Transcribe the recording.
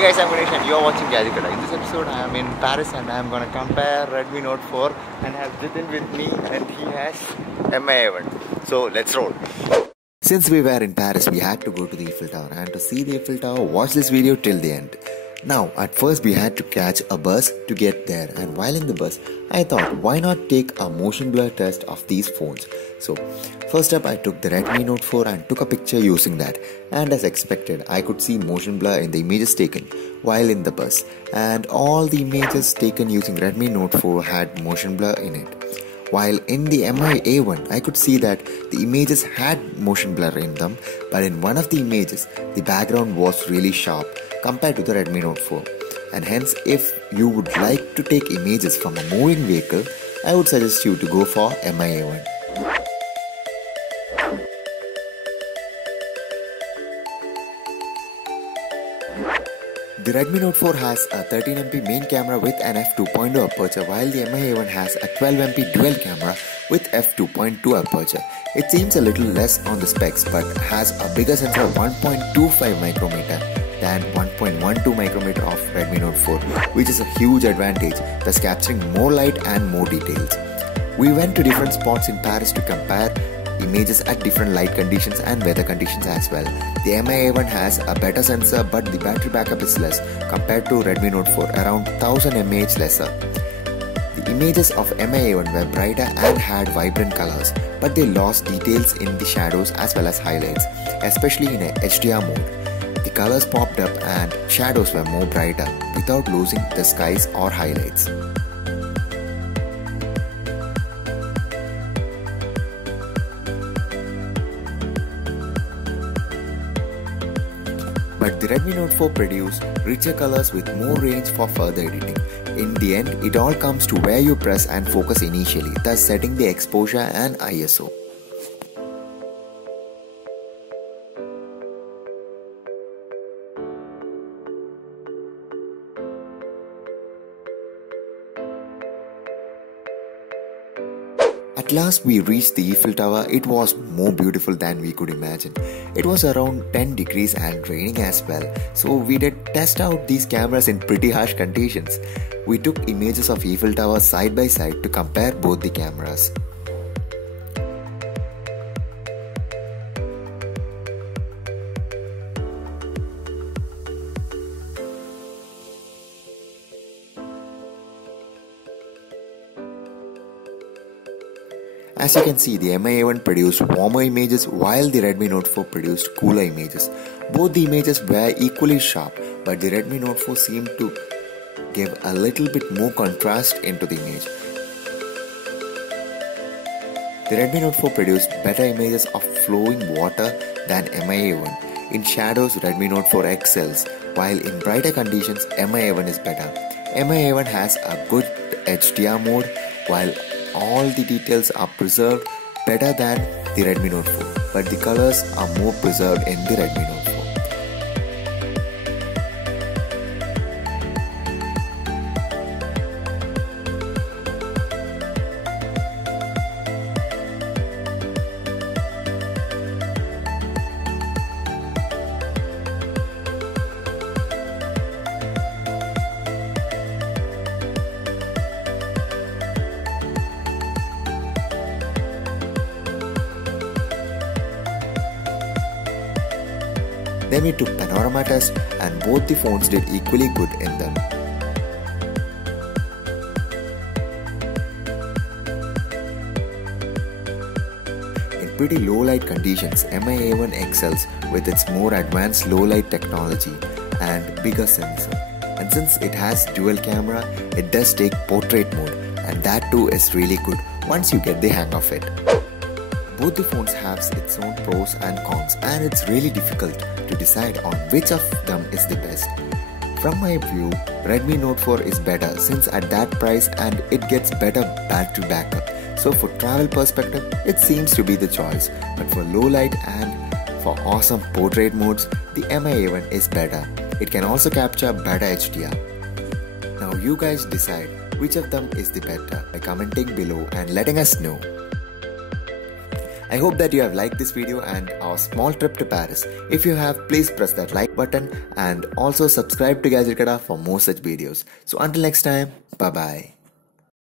Hey guys, I'm Ganesh and you're watching Gadikada. In this episode, I am in Paris and I am going to compare Redmi Note 4 and have Jitin with me and he has MIA1. So let's roll. Since we were in Paris, we had to go to the Eiffel Tower, and to see the Eiffel Tower, watch this video till the end. Now, at first we had to catch a bus to get there, and while in the bus, I thought why not take a motion blur test of these phones. So, first up I took the Redmi Note 4 and took a picture using that, and as expected, I could see motion blur in the images taken while in the bus, and all the images taken using Redmi Note 4 had motion blur in it. While in the MIA1, I could see that the images had motion blur in them, but in one of the images, the background was really sharp compared to the Redmi Note 4. And hence, if you would like to take images from a moving vehicle, I would suggest you to go for MIA1. The Redmi Note 4 has a 13MP main camera with an f2.2 aperture, while the MIA1 has a 12MP dual camera with f2.2 aperture. It seems a little less on the specs but has a bigger sensor of 1.25 micrometer than 1.12 micrometer of Redmi Note 4, which is a huge advantage, thus capturing more light and more details. We went to different spots in Paris to compare images at different light conditions and weather conditions as well. The MIA1 has a better sensor but the battery backup is less compared to Redmi Note 4, around 1000 mAh lesser. The images of MIA1 were brighter and had vibrant colors, but they lost details in the shadows as well as highlights, especially in a HDR mode. The colors popped up and shadows were more brighter without losing the skies or highlights. But the Redmi Note 4 produced richer colors with more range for further editing. In the end, it all comes to where you press and focus initially, thus setting the exposure and ISO. At last we reached the Eiffel Tower. It was more beautiful than we could imagine. It was around 10 degrees and raining as well, so we did test out these cameras in pretty harsh conditions. We took images of Eiffel Tower side by side to compare both the cameras. As you can see, the MIA1 produced warmer images while the Redmi Note 4 produced cooler images. Both the images were equally sharp, but the Redmi Note 4 seemed to give a little bit more contrast into the image. The Redmi Note 4 produced better images of flowing water than MIA1. In shadows, Redmi Note 4 excels, while in brighter conditions, MIA1 is better. MIA1 has a good HDR mode, while all the details are preserved better than the Redmi Note 4, but the colors are more preserved in the Redmi Note 4. Then we took panorama test and both the phones did equally good in them. In pretty low light conditions, MIA1 excels with its more advanced low light technology and bigger sensor. And since it has dual camera, it does take portrait mode, and that too is really good once you get the hang of it. Both the phones have its own pros and cons, and it's really difficult to decide on which of them is the best. From my view, Redmi Note 4 is better since at that price and it gets better battery backup. So for travel perspective, it seems to be the choice. But for low light and for awesome portrait modes, the MIA1 is better. It can also capture better HDR. Now you guys decide which of them is the better by commenting below and letting us know. I hope that you have liked this video and our small trip to Paris. If you have, please press that like button and also subscribe to Gadget Kada for more such videos. So until next time, bye bye.